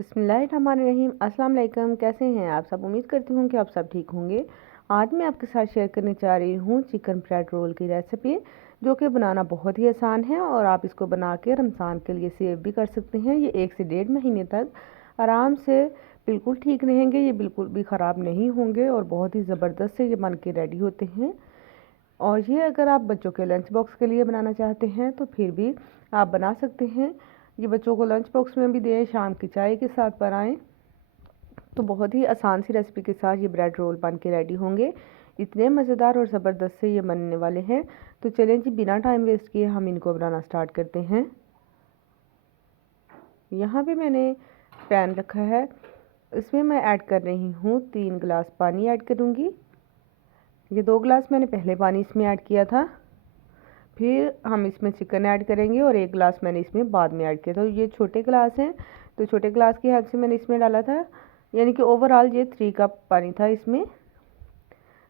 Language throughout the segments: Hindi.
बिस्मिल्लाहिर्रहमानिर्रहीम। अस्सलाम वालेकुम। कैसे हैं आप सब? उम्मीद करती हूँ कि आप सब ठीक होंगे। आज मैं आपके साथ शेयर करने जा रही हूँ चिकन ब्रेड रोल की रेसिपी, जो कि बनाना बहुत ही आसान है और आप इसको बना के रमज़ान के लिए सेव भी कर सकते हैं। ये 1 से 1.5 महीने तक आराम से बिल्कुल ठीक रहेंगे, ये बिल्कुल भी ख़राब नहीं होंगे और बहुत ही ज़बरदस्त से ये बन के रेडी होते हैं। और ये अगर आप बच्चों के लंच बॉक्स के लिए बनाना चाहते हैं तो फिर भी आप बना सकते हैं। ये बच्चों को लंच बॉक्स में भी दें, शाम की चाय के साथ बनाएं, तो बहुत ही आसान सी रेसिपी के साथ ये ब्रेड रोल बन के रेडी होंगे। इतने मज़ेदार और ज़बरदस्त से ये बनने वाले हैं। तो चलें जी, बिना टाइम वेस्ट किए हम इनको बनाना स्टार्ट करते हैं। यहाँ पे मैंने पैन रखा है, इसमें मैं ऐड कर रही हूँ 3 गिलास पानी ऐड करूँगी। ये 2 गिलास मैंने पहले पानी इसमें ऐड किया था, फिर हम इसमें चिकन ऐड करेंगे और 1 गिलास मैंने इसमें बाद में ऐड किया था। तो ये छोटे गिलास हैं, तो छोटे गिलास की हेल्प से मैंने इसमें डाला था, यानी कि ओवरऑल ये 3 कप पानी था इसमें।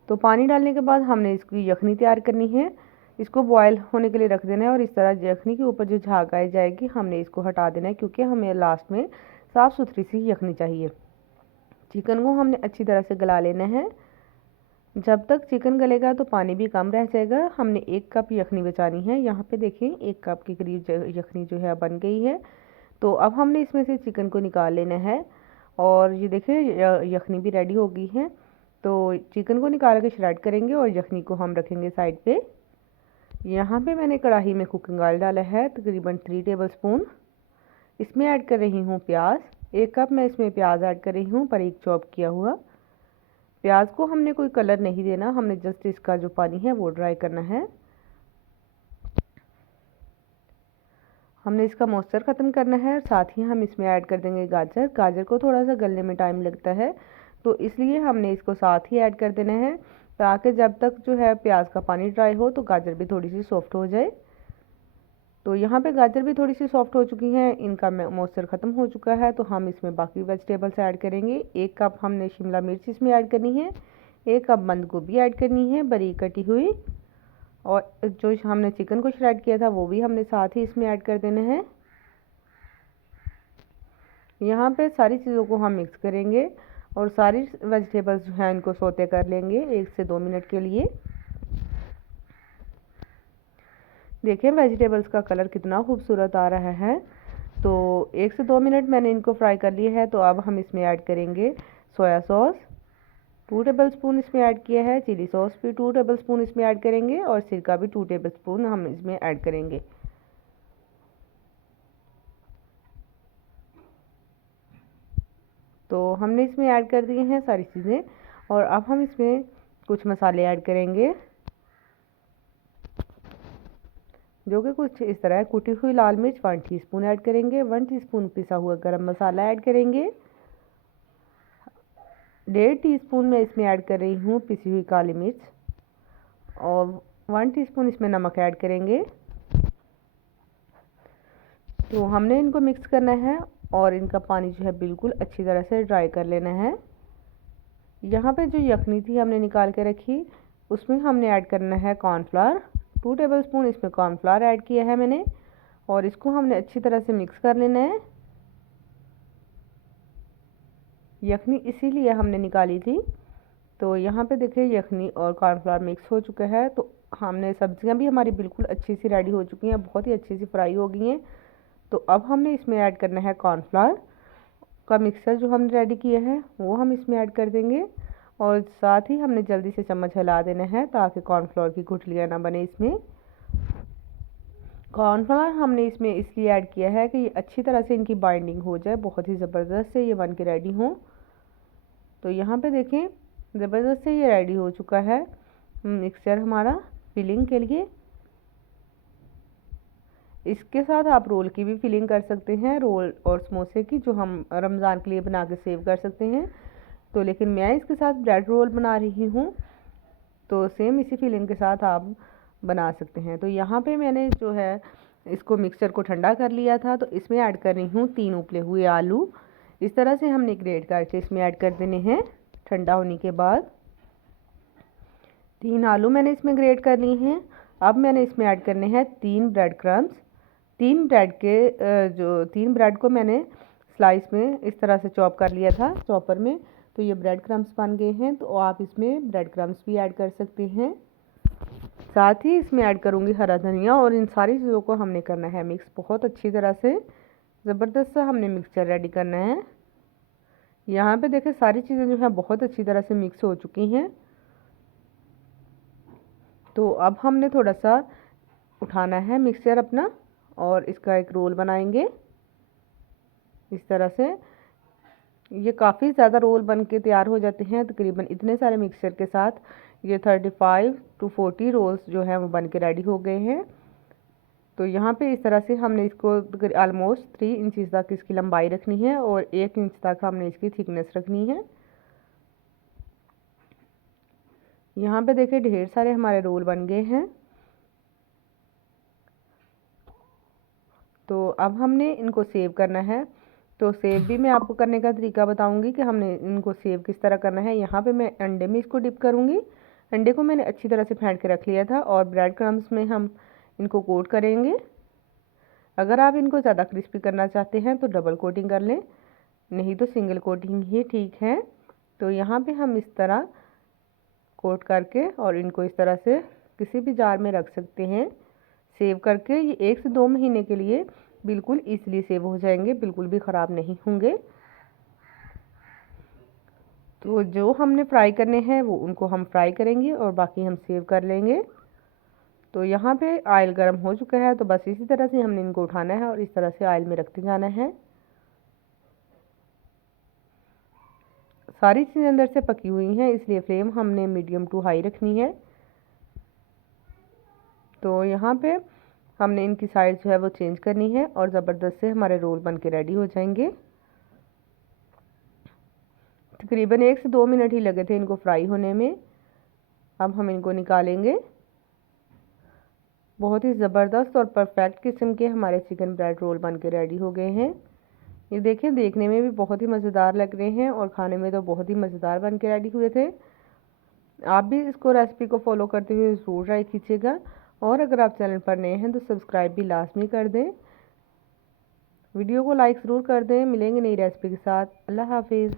तो पानी डालने के बाद हमने इसकी यखनी तैयार करनी है, इसको बॉयल होने के लिए रख देना है और इस तरह यखनी के ऊपर जो झाग आ जाएगी हमने इसको हटा देना है, क्योंकि हमें लास्ट में साफ़ सुथरी सी यखनी चाहिए। चिकन को हमने अच्छी तरह से गला लेना है। जब तक चिकन गलेगा तो पानी भी कम रह जाएगा। हमने 1 कप यखनी बचानी है। यहाँ पे देखें 1 कप के करीब यखनी जो है बन गई है। तो अब हमने इसमें से चिकन को निकाल लेना है और ये देखिए यखनी भी रेडी हो गई है। तो चिकन को निकाल के श्रेड करेंगे और यखनी को हम रखेंगे साइड पे। यहाँ पे मैंने कढ़ाई में कुकिंग ऑयल डाला है तकरीबन 3 टेबल स्पून। इसमें ऐड कर रही हूँ प्याज। 1 कप मैं इसमें प्याज ऐड कर रही हूँ, बारीक चॉप किया हुआ। प्याज को हमने कोई कलर नहीं देना, हमने जस्ट इसका जो पानी है वो ड्राई करना है। हमने इसका मॉइस्चर ख़त्म करना है। साथ ही हम इसमें ऐड कर देंगे गाजर। गाजर को थोड़ा सा गलने में टाइम लगता है, तो इसलिए हमने इसको साथ ही ऐड कर देना है, ताकि जब तक जो है प्याज का पानी ड्राई हो तो गाजर भी थोड़ी सी सॉफ्ट हो जाए। तो यहाँ पे गाजर भी थोड़ी सी सॉफ्ट हो चुकी हैं, इनका मॉइस्चर ख़त्म हो चुका है। तो हम इसमें बाकी वेजिटेबल्स ऐड करेंगे। 1 कप हमने शिमला मिर्च इसमें ऐड करनी है, 1 कप बंद गोभी ऐड करनी है बारीक कटी हुई, और जो हमने चिकन को श्रेड किया था वो भी हमने साथ ही इसमें ऐड कर देना है। यहाँ पे सारी चीज़ों को हम मिक्स करेंगे और सारी वेजिटेबल्स जो हैं इनको सौते कर लेंगे 1 से 2 मिनट के लिए। देखें वेजिटेबल्स का कलर कितना खूबसूरत आ रहा है। तो 1 से 2 मिनट मैंने इनको फ्राई कर लिए है। तो अब हम इसमें ऐड करेंगे सोया सॉस, 2 टेबल स्पून इसमें ऐड किया है। चिली सॉस भी 2 टेबल स्पून इसमें ऐड करेंगे और सिरका भी 2 टेबल स्पून हम इसमें ऐड करेंगे। तो हमने इसमें ऐड कर दिए हैं सारी चीज़ें, और अब हम इसमें कुछ मसाले ऐड करेंगे, जो कि कुछ इस तरह है। कुटी हुई लाल मिर्च 1 टीस्पून ऐड करेंगे, 1 टीस्पून पिसा हुआ गरम मसाला ऐड करेंगे, 1.5 टीस्पून मैं इसमें ऐड कर रही हूँ पिसी हुई काली मिर्च, और 1 टीस्पून इसमें नमक ऐड करेंगे। तो हमने इनको मिक्स करना है और इनका पानी जो है बिल्कुल अच्छी तरह से ड्राई कर लेना है। यहाँ पे जो यखनी थी हमने निकाल के रखी, उसमें हमने ऐड करना है कॉर्नफ्लावर। 2 टेबल स्पून इसमें कॉर्नफ्लावर ऐड किया है मैंने, और इसको हमने अच्छी तरह से मिक्स कर लेना है। यखनी इसीलिए हमने निकाली थी। तो यहाँ पे देखिए यखनी और कॉर्नफ्लावर मिक्स हो चुका है। तो हमने सब्जियाँ भी हमारी बिल्कुल अच्छी सी रेडी हो चुकी हैं, बहुत ही अच्छी सी फ्राई हो गई हैं। तो अब हमने इसमें ऐड करना है कॉर्नफ्लावर का मिक्सचर जो हमने रेडी किया है, वो हम इसमें ऐड कर देंगे, और साथ ही हमने जल्दी से चम्मच हिला देना है ताकि कॉर्नफ्लावर की गुठलियाँ ना बने इसमें। कॉर्नफ्लावर हमने इसमें इसलिए ऐड किया है कि ये अच्छी तरह से इनकी बाइंडिंग हो जाए, बहुत ही ज़बरदस्त से ये बन के रेडी हों। तो यहाँ पे देखें ज़बरदस्त से ये रेडी हो चुका है मिक्सचर हमारा फिलिंग के लिए। इसके साथ आप रोल की भी फिलिंग कर सकते हैं, रोल और समोसे की, जो हम रमज़ान के लिए बना के सेव कर सकते हैं। तो लेकिन मैं इसके साथ ब्रेड रोल बना रही हूँ, तो सेम इसी फिलिंग के साथ आप बना सकते हैं। तो यहाँ पे मैंने जो है इसको मिक्सचर को ठंडा कर लिया था, तो इसमें ऐड कर रही हूँ 3 उबले हुए आलू। इस तरह से हमने ग्रेट करके इसमें ऐड कर देने हैं। ठंडा होने के बाद 3 आलू मैंने इसमें ग्रेट कर लिए हैं। अब मैंने इसमें ऐड करने हैं 3 ब्रेड क्रम्स। 3 ब्रेड को मैंने स्लाइस में इस तरह से चॉप कर लिया था चॉपर में। तो ये ब्रेड क्रम्स बन गए हैं। तो आप इसमें ब्रेड क्रम्स भी ऐड कर सकते हैं। साथ ही इसमें ऐड करूँगी हरा धनिया और इन सारी चीज़ों को हमने करना है मिक्स बहुत अच्छी तरह से। ज़बरदस्त सा हमने मिक्सचर रेडी करना है। यहाँ पे देखें सारी चीज़ें जो है बहुत अच्छी तरह से मिक्स हो चुकी हैं। तो अब हमने थोड़ा सा उठाना है मिक्सचर अपना और इसका एक रोल बनाएंगे इस तरह से। ये काफ़ी ज़्यादा रोल बन के तैयार हो जाते हैं। तकरीबन इतने सारे मिक्सचर के साथ ये 35 to 40 रोल्स जो हैं वो बन के रेडी हो गए हैं। तो यहाँ पे इस तरह से हमने इसको ऑलमोस्ट 3 इंच तक इसकी लंबाई रखनी है और 1 इंच तक हमने इसकी थिकनेस रखनी है। यहाँ पे देखिए ढेर सारे हमारे रोल बन गए हैं। तो अब हमने इनको सेव करना है। तो सेव भी मैं आपको करने का तरीका बताऊंगी कि हमने इनको सेव किस तरह करना है। यहाँ पे मैं अंडे में इसको डिप करूँगी। अंडे को मैंने अच्छी तरह से फेंट के रख लिया था और ब्रेड क्रम्स में हम इनको कोट करेंगे। अगर आप इनको ज़्यादा क्रिस्पी करना चाहते हैं तो डबल कोटिंग कर लें, नहीं तो सिंगल कोटिंग ही ठीक है। तो यहाँ पे हम इस तरह कोट करके और इनको इस तरह से किसी भी जार में रख सकते हैं सेव करके। ये 1 से 2 महीने के लिए बिल्कुल ईजिली सेव हो जाएंगे, बिल्कुल भी ख़राब नहीं होंगे। तो जो हमने फ्राई करने हैं वो उनको हम फ्राई करेंगे और बाकी हम सेव कर लेंगे। तो यहाँ पे ऑयल गर्म हो चुका है। तो बस इसी तरह से हमने इनको उठाना है और इस तरह से ऑयल में रखते जाना है। सारी चीज़ें अंदर से पकी हुई हैं इसलिए फ्लेम हमने मीडियम टू हाई रखनी है। तो यहाँ पे हमने इनकी साइड जो है वो चेंज करनी है और ज़बरदस्त से हमारे रोल बन के रेडी हो जाएंगे। तकरीबन 1 से 2 मिनट ही लगे थे इनको फ्राई होने में। अब हम इनको निकालेंगे। बहुत ही ज़बरदस्त और परफेक्ट किस्म के हमारे चिकन ब्रेड रोल बन के रेडी हो गए हैं। ये देखिए देखने में भी बहुत ही मज़ेदार लग रहे हैं और खाने में तो बहुत ही मज़ेदार बन के रेडी हुए थे। आप भी इसको रेसिपी को फॉलो करते हुए ज़रूर ट्राई कीजिएगा और अगर आप चैनल पर नए हैं तो सब्सक्राइब भी लाजमी कर दें। वीडियो को लाइक ज़रूर कर दें। मिलेंगे नई रेसिपी के साथ। अल्लाह हाफिज़।